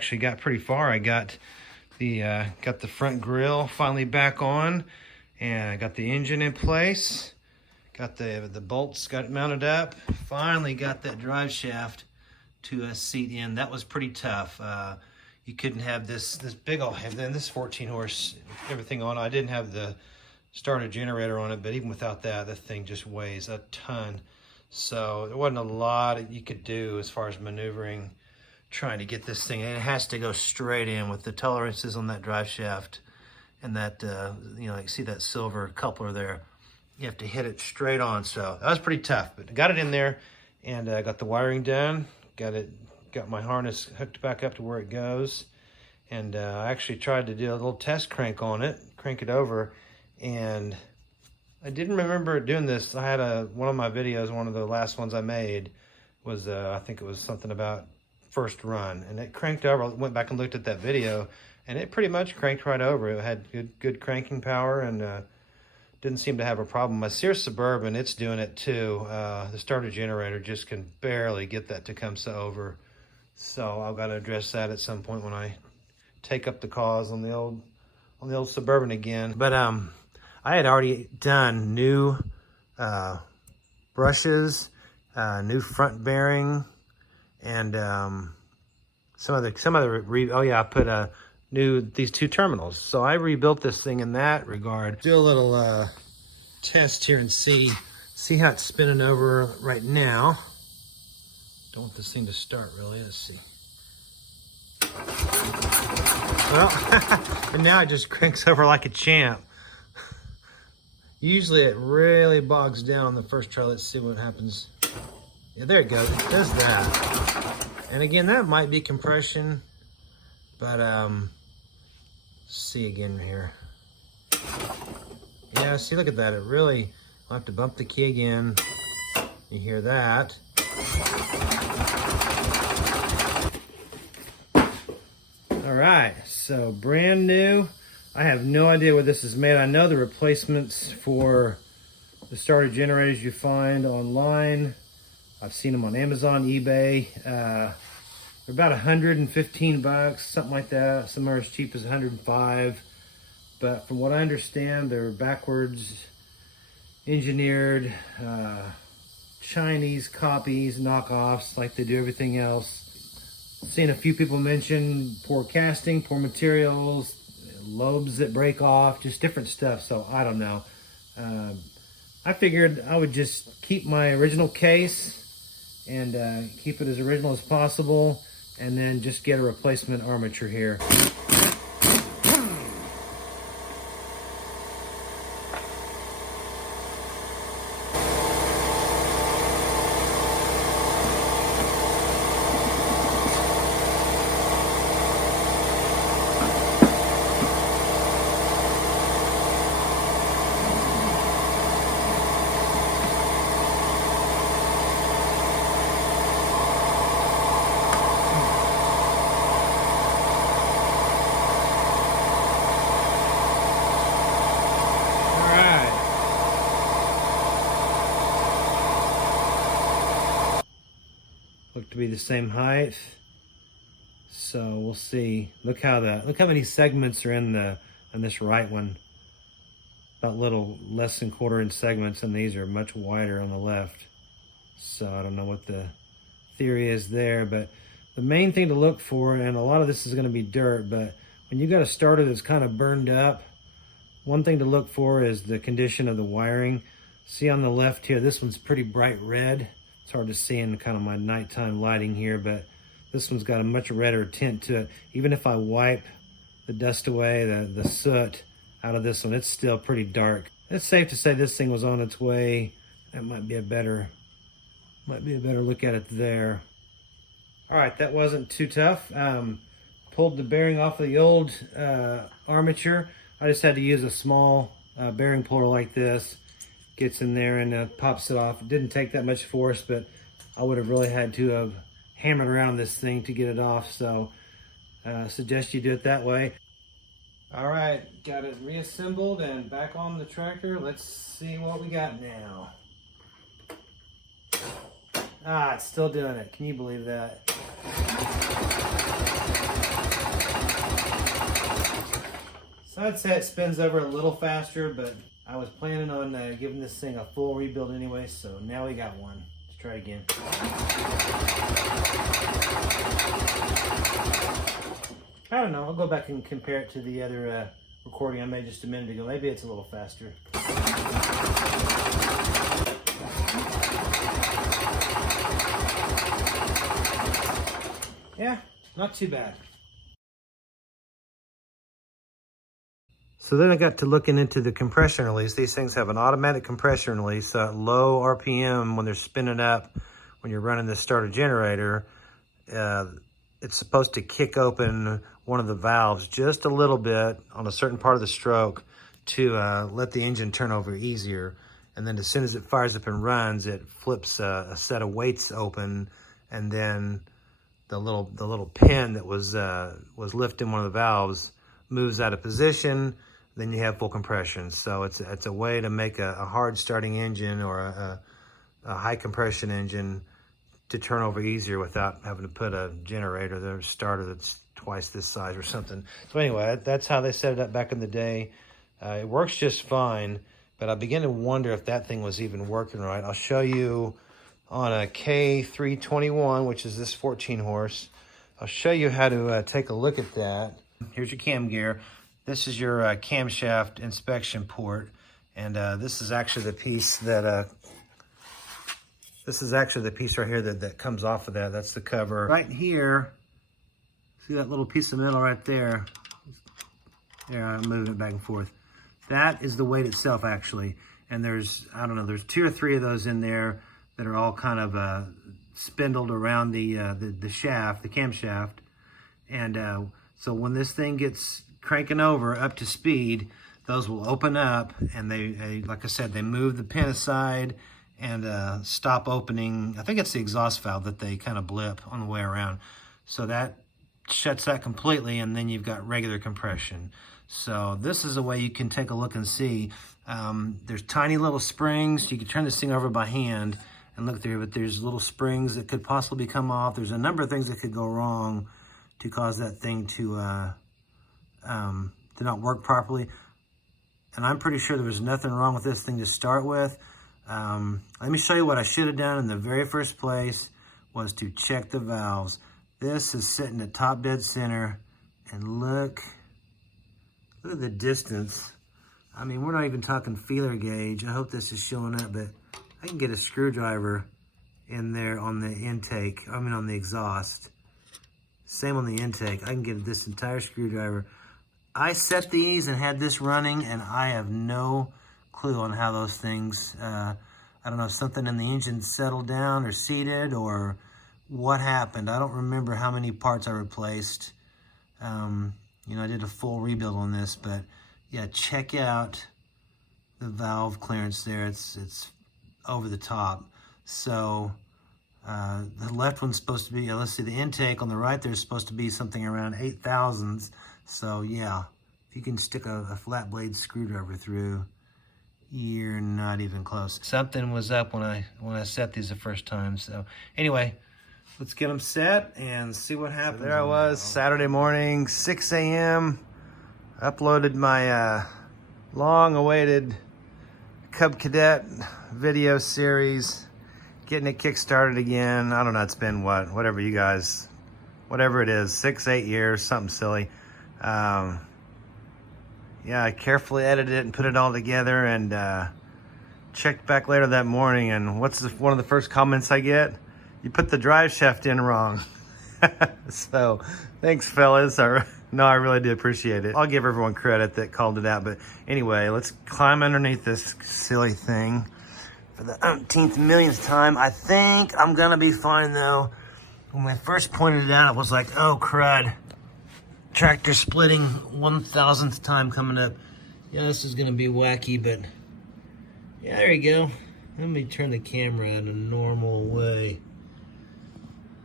actually got pretty far. I got the front grille finally back on, and I got the engine in place. Got the bolts got mounted up. Finally got that drive shaft to seat in. That was pretty tough. You couldn't have this big old head. Then this 14 horse, everything on. I didn't have the starter generator on it, but even without that, the thing just weighs a ton. So there wasn't a lot you could do as far as maneuvering, trying to get this thing. And it has to go straight in with the tolerances on that drive shaft, and that you know, you see that silver coupler there. You have to hit it straight on. So that was pretty tough, but I got it in there, and I got the wiring done. Got my harness hooked back up to where it goes, and I actually tried to do a little test crank on it, crank it over, and I didn't remember doing this. I had one of my videos, one of the last ones I made was I think it was something about first run, and it cranked over. I went back and looked at that video, and it pretty much cranked right over. It had good cranking power, and didn't seem to have a problem. My Sears Suburban, it's doing it too. The starter generator just can barely get that to come over. So I've got to address that at some point when I take up the cause on the old Suburban again. But I had already done new brushes, new front bearing, and I put these two terminals. So I rebuilt this thing in that regard. Do a little test here and see how it's spinning over right now. Don't want this thing to start really. Let's see. Well, and now it just cranks over like a champ. Usually it really bogs down on the first try. Let's see what happens. Yeah, there it goes. It does that. And again, that might be compression, but let's see again here. Yeah, see, look at that. It really, I'll have to bump the key again. You hear that. All right, so brand new. I have no idea what this is made. I know the replacements for the starter generators you find online. I've seen them on Amazon, eBay. They're about 115 bucks, something like that. Some are as cheap as 105. But from what I understand, they're backwards engineered Chinese copies, knockoffs, like they do everything else. Seen a few people mention poor casting, poor materials, lobes that break off, just different stuff. So I don't know. I figured I would just keep my original case and keep it as original as possible, and then just get a replacement armature here. Look to be the same height, so we'll see. Look how many segments are in this right one. About little less than quarter-inch segments, and these are much wider on the left. So I don't know what the theory is there, but the main thing to look for, and a lot of this is going to be dirt, but when you got a starter that's kind of burned up, one thing to look for is the condition of the wiring. See on the left here, this one's pretty bright red. It's hard to see in kind of my nighttime lighting here, but this one's got a much redder tint to it. Even if I wipe the dust away, the soot out of this one, it's still pretty dark. It's safe to say this thing was on its way. That might be a better look at it there. All right, that wasn't too tough. Pulled the bearing off of the old armature. I just had to use a small bearing puller like this. Gets in there and pops it off. It didn't take that much force, but I would have really had to have hammered around this thing to get it off. So suggest you do it that way. All right, got it reassembled and back on the tractor. Let's see what we got now. Ah, it's still doing it. Can you believe that? I'd say it spins over a little faster, but I was planning on giving this thing a full rebuild anyway, so now we got one. Let's try it again. I don't know, I'll go back and compare it to the other recording I made just a minute ago. Maybe it's a little faster. Yeah, not too bad. So then I got to looking into the compression release. These things have an automatic compression release, low RPM when they're spinning up. When you're running the starter generator, it's supposed to kick open one of the valves just a little bit on a certain part of the stroke to let the engine turn over easier. And then as soon as it fires up and runs, it flips a set of weights open, and then the little pin that was lifting one of the valves moves out of position. Then you have full compression. So it's a way to make a hard starting engine or a high compression engine to turn over easier without having to put a generator or starter that's twice this size or something. So anyway, that's how they set it up back in the day. It works just fine, but I begin to wonder if that thing was even working right. I'll show you on a K321, which is this 14 horse. I'll show you how to take a look at that. Here's your cam gear. This is your camshaft inspection port, and this is actually the piece that right here that comes off of that. That's the cover. Right here, see that little piece of metal right there? There, I'm moving it back and forth. That is the weight itself, actually. And there's, I don't know, there's 2 or 3 of those in there that are all kind of spindled around the shaft, the camshaft. And so when this thing gets cranking over up to speed, those will open up, and they like I said, they move the pin aside and stop opening. I think it's the exhaust valve that they kind of blip on the way around. So that shuts that completely, and then you've got regular compression. So this is a way you can take a look and see. There's tiny little springs. You can turn this thing over by hand and look through, but there's little springs that could possibly come off. There's a number of things that could go wrong to cause that thing to not work properly. And I'm pretty sure there was nothing wrong with this thing to start with. Let me show you what I should have done in the very first place, was to check the valves. This is sitting at top dead center, and look at the distance. I mean, we're not even talking feeler gauge. I hope this is showing up, but I can get a screwdriver in there on the intake, on the exhaust. Same on the intake. I can get this entire screwdriver. I set these and had this running, and I have no clue on how those things, I don't know if something in the engine settled down or seated or what happened. I don't remember how many parts I replaced. You know, I did a full rebuild on this, but yeah, check out the valve clearance there. It's over the top. So the left one's supposed to be, let's see, the intake on the right there's supposed to be something around 8 thousandths. So yeah, if you can stick a flat blade screwdriver through, you're not even close. Something was up when I set these the first time. So anyway, let's get them set and see what happens. So there I was, Saturday morning, 6 a.m. Uploaded my long-awaited Cub Cadet video series. Getting it kick-started again. I don't know, it's been whatever it is, 6-8 years, something silly. Yeah, I carefully edited it and put it all together, and checked back later that morning, and what's one of the first comments I get? You put the drive shaft in wrong. So thanks, fellas. No, I really do appreciate it. I'll give everyone credit that called it out, but anyway, let's climb underneath this silly thing for the umpteenth millionth time. I think I'm gonna be fine though. When I first pointed it out, I was like, oh crud. Tractor splitting 1,000th time coming up. Yeah, this is gonna be wacky, but yeah, there you go. Let me turn the camera in a normal way.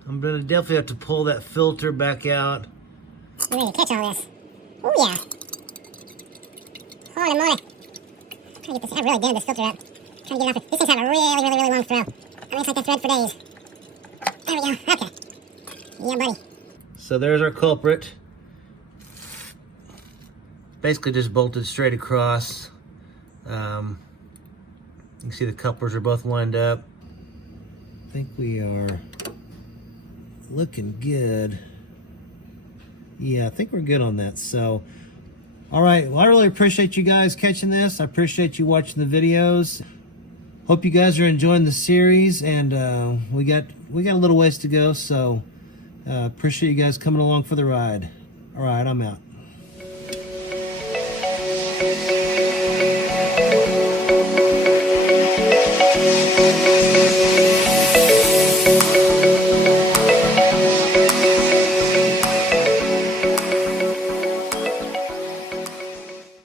I'm gonna definitely have to pull that filter back out. I'm ready to catch all this. Oh yeah. Holy moly. I'm trying to get this, I really dammed this filter up. Trying to get it off. This thing's had a really long throw. I mean, it's like that thread for days. There we go, okay. Yeah, buddy. So there's our culprit. basically just bolted straight across. You can see the couplers are both lined up. I think we are looking good. Yeah, I think we're good on that. So, all right. Well, I really appreciate you guys catching this. I appreciate you watching the videos. Hope you guys are enjoying the series, and we got a little ways to go. So, appreciate you guys coming along for the ride. All right, I'm out.